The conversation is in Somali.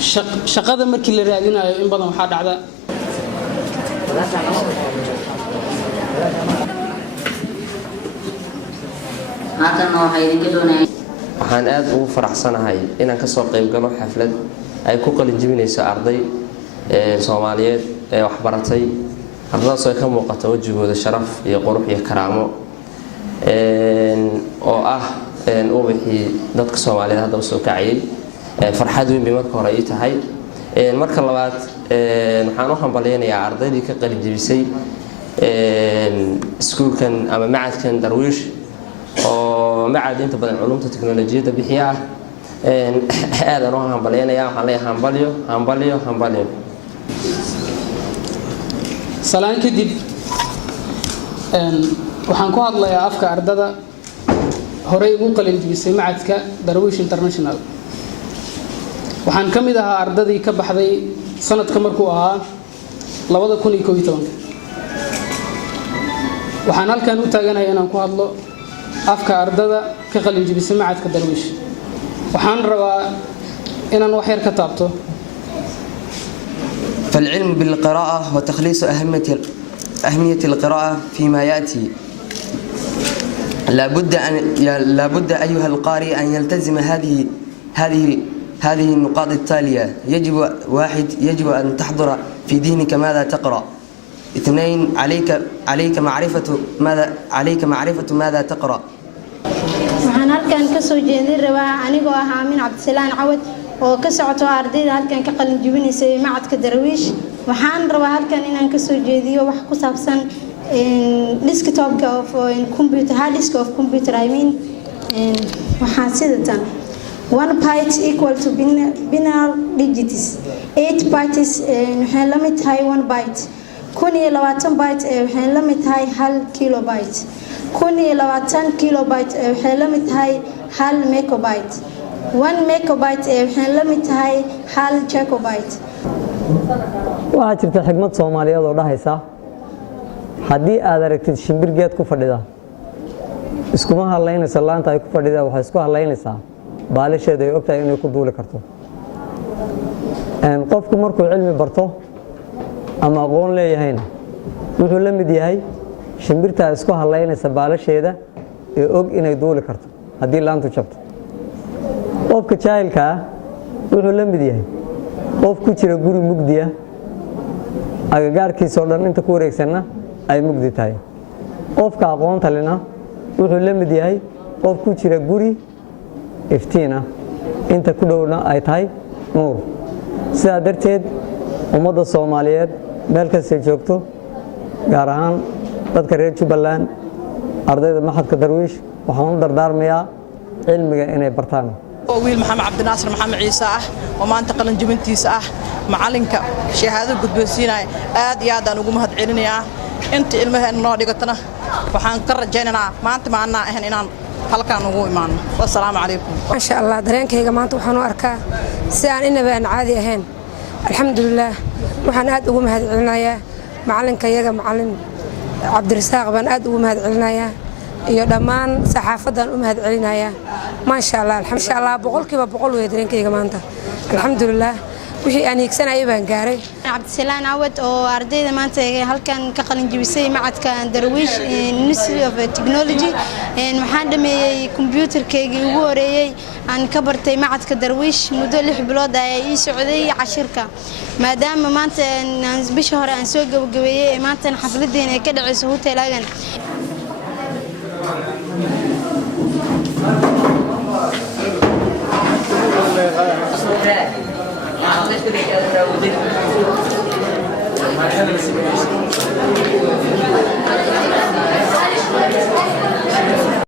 shaqada markii la raadinayo in badan waxa dhacda waxaan aad ugu faraxsanahay inaan ka soo qayb galo xaflad ay ku qalin jebinayso arday Soomaaliyeed ee wax baratay ardaydaas oo ka muuqata wajigooda sharaf iyo qurux iyo karaamo oo ah wixii dadka Soomaaliyeed hadda soo kacayay farxad weyn marka hore ay tahay marka labaad waxaan u hambaleynayaa ardaydii ka qalin jebisay iskuulkan ama macadkan Darwiish oo macad inta badan culumta tiknoolajiyada bixiya aad aan u hambaleynayaa waxaan leeyahay hambalyo salaan kadib waxaan ku hadlayaa afka ardada horey ugu qalin jebisay macadka Darwiish International waxaan kamid ahaa ardadii ka baxday sanadka markuu ahaa 2011 waxaan halkan u taaganahay inaan ku hadlo afka ardada ka qalin jebisay macadka Darwiish waxaan rabaa inaan wax yar ka taabto فالعلم بالقراءة وتخليص أهمية القراءة فيما يأتي لابد أيها القارئ أن يلتزم هذه النقاط التالية يجب أن تحضر في ذهنك ماذا تقرأ 2 عليك معرفة ماذا تقرأ waxaan halkan ka soo jeedin rabaa anigoo ah Aamin Cabdisalaan Cawad oo ka socoto ardayda halkan ka qalin jebinaysay macadka Darwiish waxaan rabaa halkan inaan ka soo jeediyo wax ku saabsan desktop-ka of computer hard disk of computer waxaan sidatan 1 byte equal to binary digits 8 bytes waxay la mid tahay 1 byte 20 byte waxay la mid tahay 1 kilobyte 20 kilobyte waxay la mid tahay 1 megabyte 1 megabyte waxay la mid tahay 1 gigabyte waxaa jirta xigmad Soomaaliyeed oo dhahaysa haddii aad aragtid shimbir geed ku fadhida iskuma halaynayso laanta ay ku fadhida waxay isku halaynaysaa baalisheeda ay ogtahay inay ku duuli karto qofku markuu cilmi barto ama aqoon leeyahayna wuxuu la mid yahay shimbirta isku halaynaysa baalasheeda ee og inay duuli karto haddii laantu jabto qofka jaahilka ah wuxuu la mid yahay qof ku jira guri mugdiya agagaarkiisa oo dhan inta ku wareegsanna ay mugdi tahay qofka aqoonta lena wuxuu la mid yahay qof ku jira guri iftiina inta ku dhowna ay tahay nuur sidaa darteed ummadda Soomaaliyeed meel kasta joogto gaar ahaan dadka reer Jubbaland ardayda maxadka Darwiish waxaan u dardaarmayaa cilmiga inay bartaan wiil Maxamed Cabdinaasir Maxamed Ciise ah oo maanta qalin jebintiisa ah macalinka shahaado gudbeysiinay aad iyo aad aan ugu mahad celinayaa inta ilmaheena noo dhigatana waxaan ka rajaynaynaa maanta maana ahan inaan halkaan ugu imaano wassalaamu calaykum ma sha Allah dareenkayga maanta waxaan u arkaa si aan inaba aan caadi ahayn alxamdulillah waxaan aad ugu mahad celinayaa macalinka iyaga macalin Cabdirasaaq baan aad ugu mahad celinayaa iyo dhammaan saxaafadan u mahad celinayaa ma sha Allah boqolkiiba boqol way dareenkayga maanta alxamdulillah wixii aan higsanayay baan gaaray Cabdisalaan Cawad oo ardayda maanta halkan ka qalin jebisay macadka Darwiish Institute of Technology waxaan dhameeyay computerkeygii ugu horeeyay aan ka bartay macadka Darwiish muddo 6 bilood ayay ii socday cashirka maadaama maanta bisha hore aan soo gabagabeeyay maanta xafladeena ay ka dhacayso hotel Agan Let's go together.